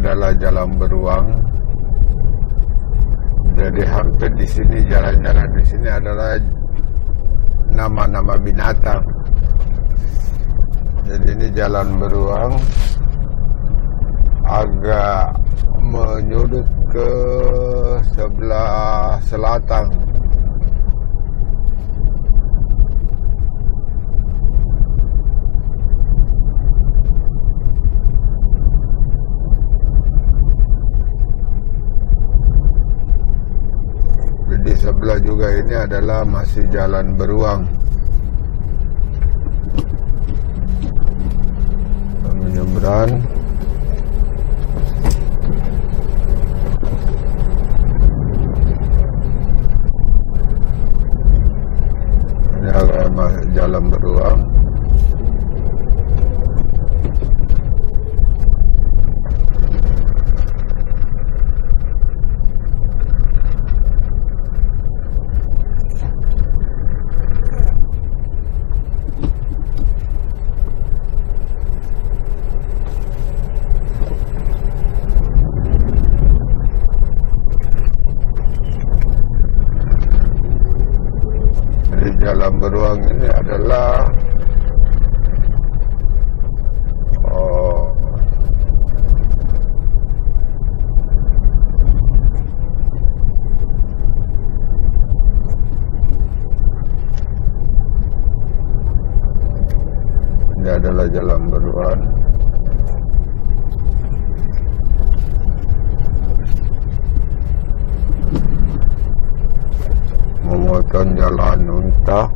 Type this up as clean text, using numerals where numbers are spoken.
adalah Jalan Beruang. Jadi hampir di sini, jalan-jalan di sini adalah nama-nama binatang. Jadi ini Jalan Beruang agak menyudut ke sebelah selatan. Di sebelah juga ini adalah masih Jalan Beruang. Menyeberang. Ini adalah Jalan Beruang. Jalan Beruang ini adalah ini adalah Jalan Beruang. Menguatkan Jalan Onta